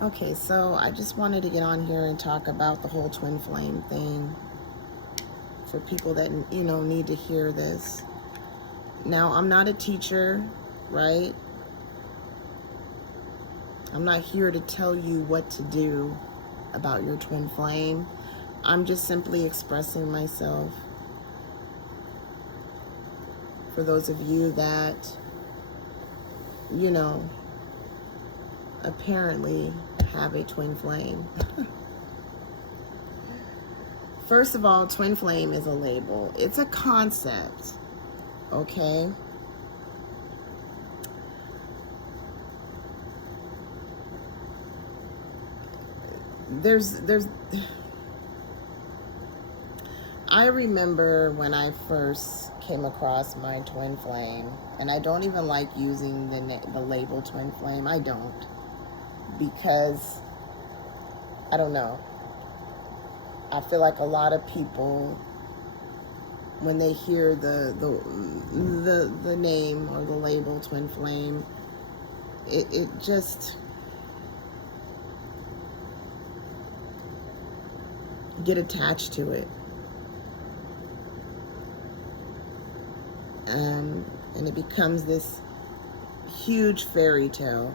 Okay, so I just wanted to get on here and talk about the whole twin flame thing for people that, need to hear this. Now, I'm not a teacher, right? I'm not here to tell you what to do about your twin flame. I'm just simply expressing myself for those of you that, apparently have a twin flame. First of all, twin flame is a label. It's a concept, okay? There's I remember when I first came across my twin flame, and I don't even like using the label twin flame. I don't, because I don't know. I feel like a lot of people, when they hear the name or the label twin flame, it just get attached to it. And it becomes this huge fairy tale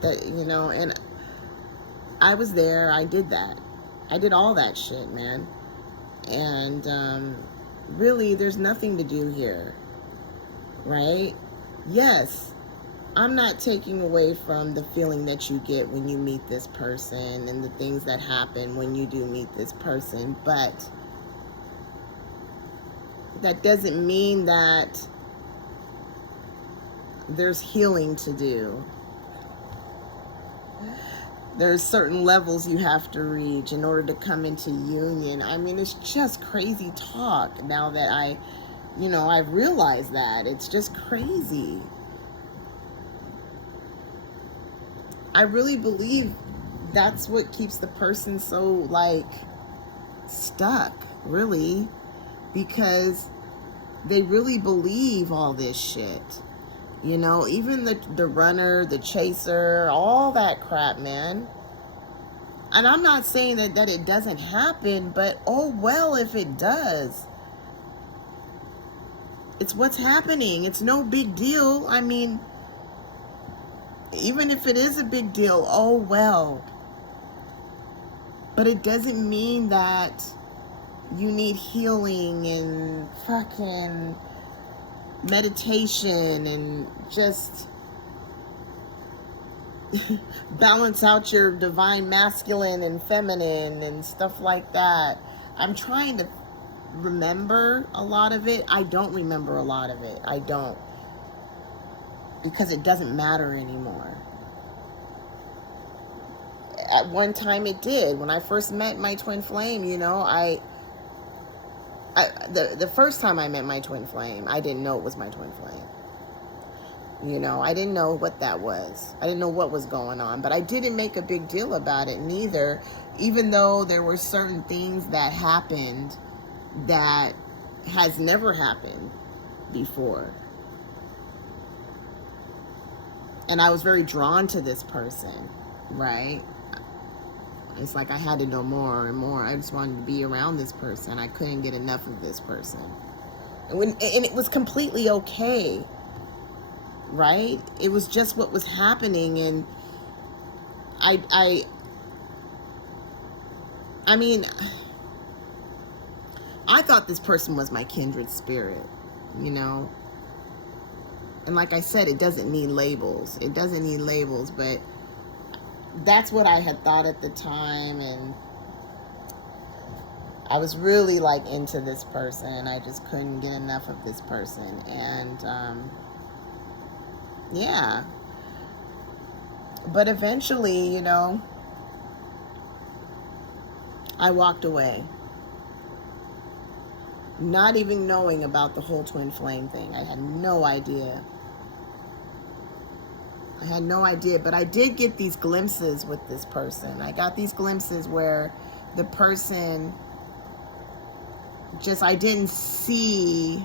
that, and I was there. I did that. I did all that shit, man. And really, there's nothing to do here, right? Yes, I'm not taking away from the feeling that you get when you meet this person and the things that happen when you do meet this person, but that doesn't mean that there's healing to do. There's certain levels you have to reach in order to come into union. I mean, it's just crazy talk now that I've realized that. It's just crazy. I really believe that's what keeps the person so, stuck, really, because they really believe all this shit. Even the runner, the chaser, all that crap, man. And I'm not saying that it doesn't happen, but oh well if it does. It's what's happening. It's no big deal. I mean, even if it is a big deal, oh well. But it doesn't mean that you need healing and fucking meditation and just balance out your divine masculine and feminine and stuff like that. I'm trying to remember a lot of it. I don't remember a lot of it. I don't. Because it doesn't matter anymore. At one time it did. When I first met my twin flame, the first time I met my twin flame, I didn't know it was my twin flame. I didn't know what that was. I didn't know what was going on, but I didn't make a big deal about it neither, even though there were certain things that happened that has never happened before. And I was very drawn to this person, right? It's like I had to know more and more. I just wanted to be around this person. I couldn't get enough of this person. And it was completely okay, right? It was just what was happening. And I mean, I thought this person was my kindred spirit, And like I said, it doesn't need labels. It doesn't need labels, but that's what I had thought at the time, and I was really into this person, and I just couldn't get enough of this person. And yeah, but eventually, I walked away, not even knowing about the whole twin flame thing. I had no idea. But I did get these glimpses with this person. I got these glimpses where the person I didn't see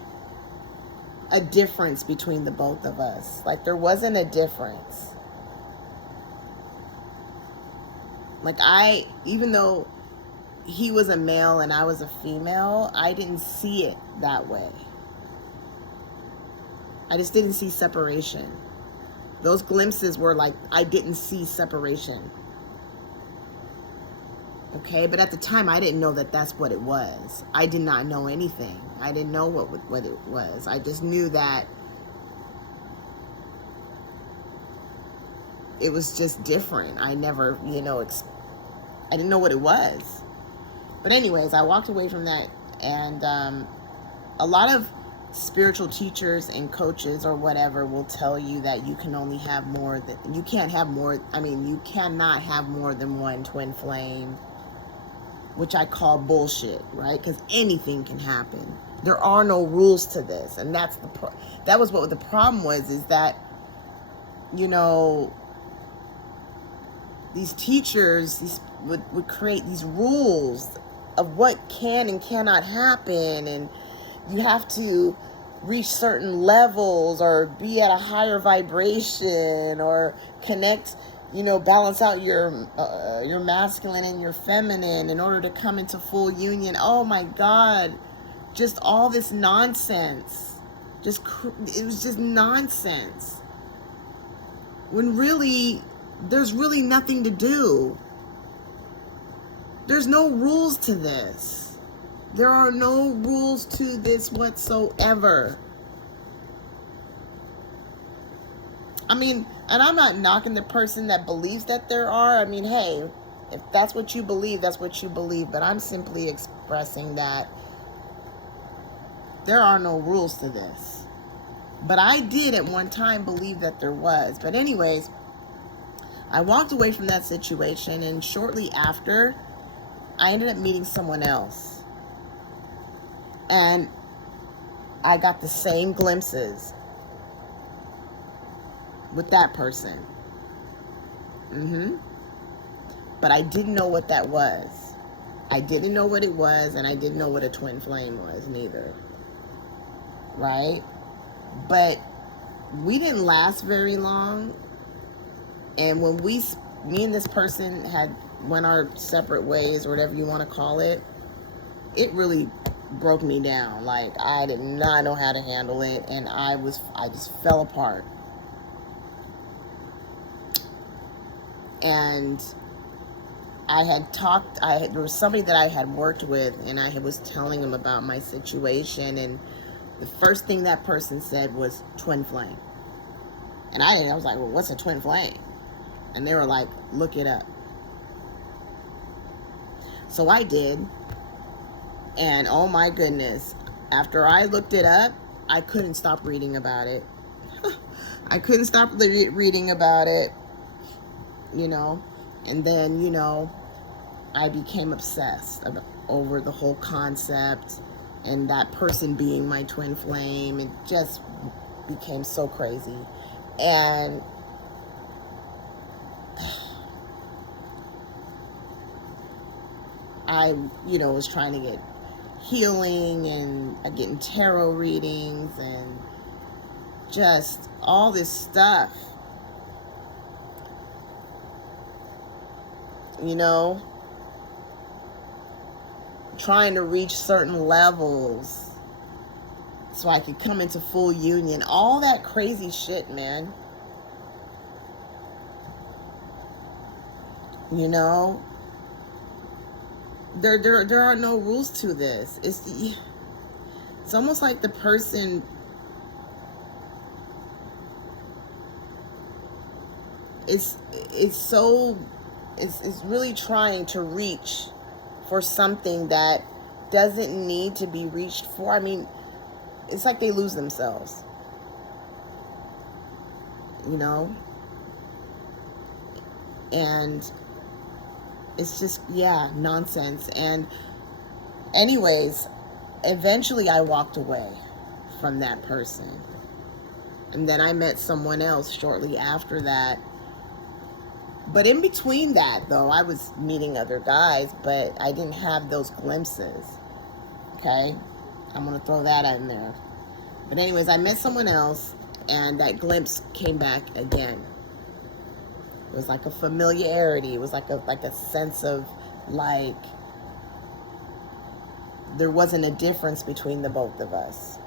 a difference between the both of us. There wasn't a difference. Like, even though he was a male and I was a female, I didn't see it that way. I just didn't see separation. Those glimpses were like, I didn't see separation. Okay, but at the time, I didn't know that that's what it was. I did not know anything. I didn't know what it was. I just knew that it was just different. I never, I didn't know what it was. But anyways, I walked away from that, and a lot of spiritual teachers and coaches or whatever will tell you that you can only have more than, you cannot have more than one twin flame, which I call bullshit, right? Because anything can happen. There are no rules to this, and that was what the problem was, is that, these teachers would create these rules of what can and cannot happen, and you have to reach certain levels or be at a higher vibration or connect, balance out your masculine and your feminine in order to come into full union. Oh my God, just all this nonsense. It was just nonsense. When really, there's really nothing to do. There's no rules to this. There are no rules to this whatsoever. And I'm not knocking the person that believes that there are. Hey, if that's what you believe, that's what you believe. But I'm simply expressing that there are no rules to this. But I did at one time believe that there was. But anyways, I walked away from that situation, and shortly after, I ended up meeting someone else. And I got the same glimpses with that person. But I didn't know what that was. I didn't know what it was, and I didn't know what a twin flame was neither. Right? But we didn't last very long. And when me and this person went our separate ways, or whatever you want to call it, it really broke me down. Like, I did not know how to handle it, and I just fell apart. And there was somebody that I had worked with, and I was telling him about my situation, and the first thing that person said was twin flame. And I was like, well, what's a twin flame? And they were like, look it up. So I did. And oh my goodness, after I looked it up, I couldn't stop reading about it. I couldn't stop reading about it, And then, I became obsessed over the whole concept and that person being my twin flame. It just became so crazy. And I, was trying to get healing and getting tarot readings and just all this stuff, trying to reach certain levels so I could come into full union, all that crazy shit, man. There are no rules to this. It's almost like the person is really trying to reach for something that doesn't need to be reached for. It's like they lose themselves. And it's just, nonsense. And anyways, eventually I walked away from that person. And then I met someone else shortly after that. But in between that, though, I was meeting other guys, but I didn't have those glimpses. Okay? I'm going to throw that in there. But anyways, I met someone else, and that glimpse came back again. It was like a familiarity. It was like a sense of like there wasn't a difference between the both of us.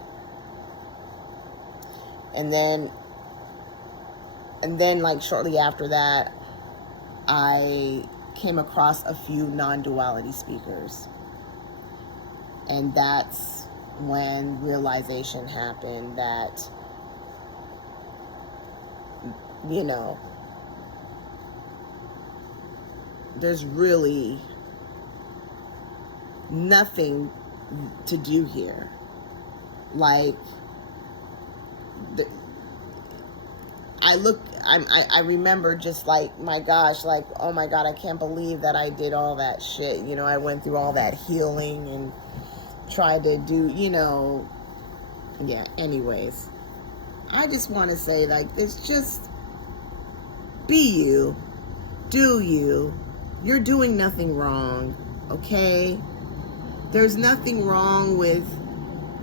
And then like shortly after that, I came across a few non-duality speakers. And that's when realization happened that, you know, there's really nothing to do here. Like, I remember just like, my gosh, like, oh my God, I can't believe that I did all that shit. You know, I went through all that healing and tried to do, you know, yeah, anyways. I just want to say, like, it's just, be you, do you. You're doing nothing wrong, okay? There's nothing wrong with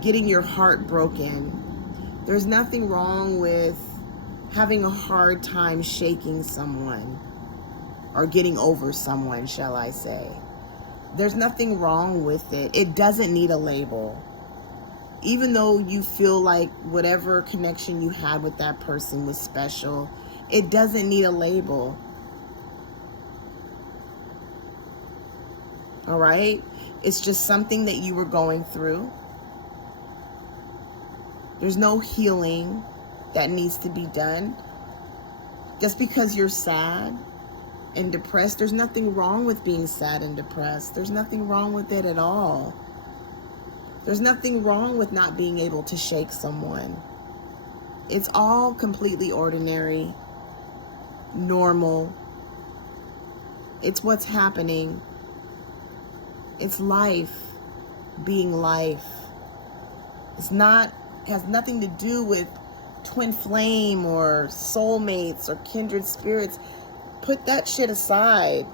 getting your heart broken. There's nothing wrong with having a hard time shaking someone or getting over someone, shall I say. There's nothing wrong with it. It doesn't need a label. Even though you feel like whatever connection you had with that person was special, it doesn't need a label. All right? It's just something that you were going through. There's no healing that needs to be done. Just because you're sad and depressed, there's nothing wrong with being sad and depressed. There's nothing wrong with it at all. There's nothing wrong with not being able to shake someone. It's all completely ordinary, normal. It's what's happening. It's life being life. Has nothing to do with twin flame or soulmates or kindred spirits. Put that shit aside.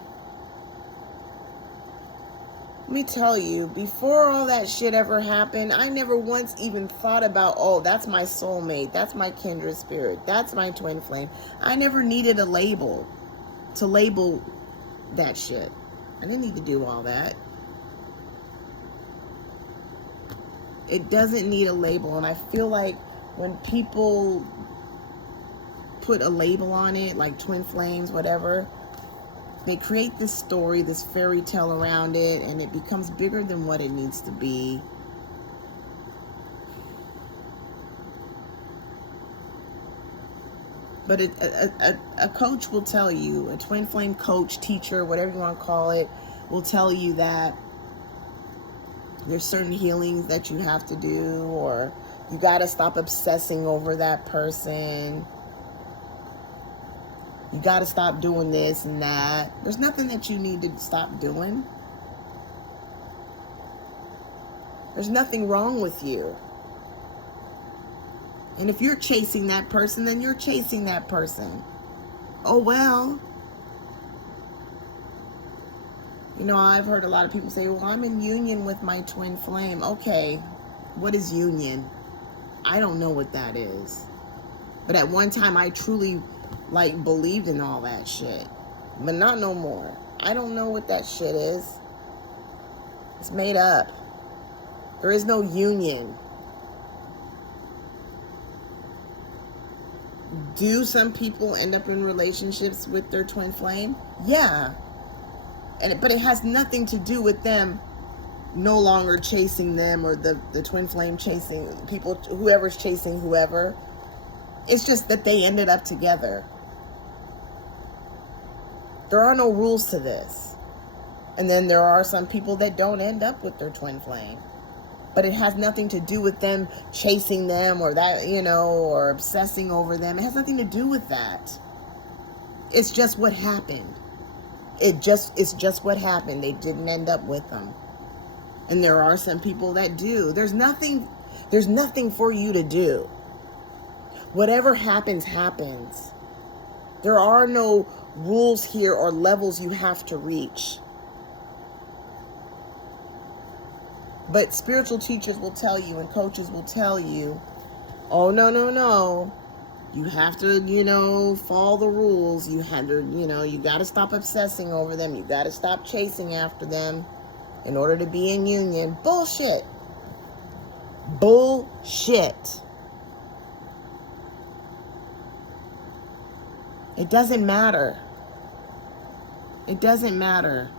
Let me tell you, before all that shit ever happened, I never once even thought about, oh, that's my soulmate, that's my kindred spirit, that's my twin flame. I never needed a label to label that shit. I didn't need to do all that. It doesn't need a label. And I feel like when people put a label on it, like twin flames, whatever, they create this story, this fairy tale around it, and it becomes bigger than what it needs to be. But a coach will tell you, a twin flame coach, teacher, whatever you want to call it, will tell you that there's certain healings that you have to do, or you got to stop obsessing over that person. You got to stop doing this and that. There's nothing that you need to stop doing. There's nothing wrong with you. And if you're chasing that person, then you're chasing that person. Oh, well. You know, I've heard a lot of people say, well, I'm in union with my twin flame. Okay, what is union? I don't know what that is. But at one time, I truly, like, believed in all that shit. But not no more. I don't know what that shit is. It's made up. There is no union. Do some people end up in relationships with their twin flame? Yeah. But it has nothing to do with them no longer chasing them, or the twin flame chasing people, whoever's chasing whoever. It's just that they ended up together. There are no rules to this. And then there are some people that don't end up with their twin flame. But it has nothing to do with them chasing them, or that, you know, or obsessing over them. It has nothing to do with that. It's just what happened. It's just what happened. They didn't end up with them. And there are some people that do. There's nothing for you to do. Whatever happens, happens. There are no rules here or levels you have to reach. But spiritual teachers will tell you, and coaches will tell you, oh, no. You have to, you know, follow the rules. You have to, you know, you got to stop obsessing over them. You got to stop chasing after them in order to be in union. Bullshit. Bullshit. It doesn't matter. It doesn't matter.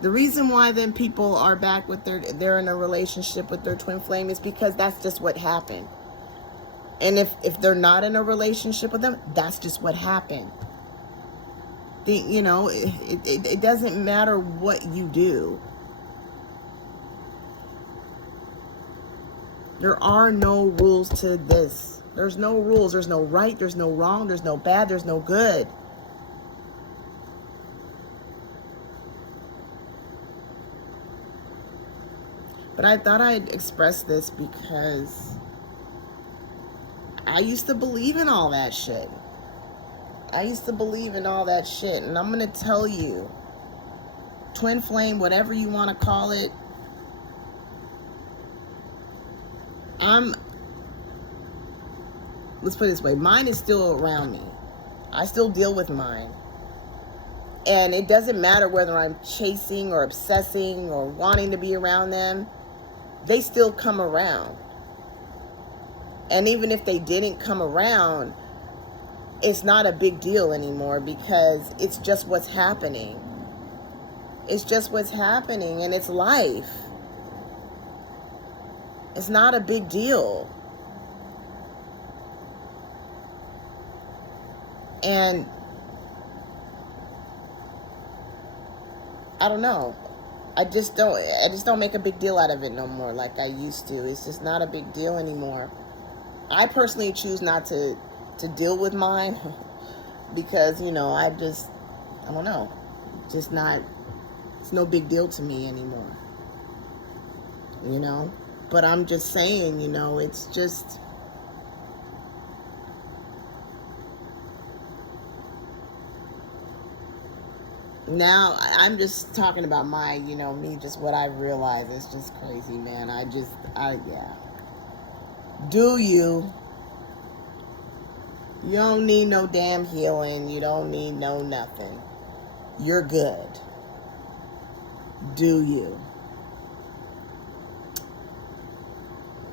The reason why then people are back with they're in a relationship with their twin flame is because that's just what happened. And if they're not in a relationship with them, that's just what happened. You know, it doesn't matter what you do. There are no rules to this. There's no rules. There's no right. There's no wrong. There's no bad. There's no good. But I thought I'd express this because I used to believe in all that shit. I used to believe in all that shit. And I'm going to tell you, twin flame, whatever you want to call it, let's put it this way, mine is still around me. I still deal with mine. And it doesn't matter whether I'm chasing or obsessing or wanting to be around them. They still come around. And even if they didn't come around, it's not a big deal anymore because it's just what's happening. It's just what's happening, and it's life. It's not a big deal. And I don't know. I just don't make a big deal out of it no more like I used to. It's just not a big deal anymore. I personally choose not to deal with mine because, you know, I don't know. Just not, it's no big deal to me anymore. You know? But I'm just saying, you know, it's just, now I'm just talking about my, you know, me, just what I realize. It's just crazy, man. Yeah. Do you? You don't need no damn healing. You don't need no nothing. You're good. Do you?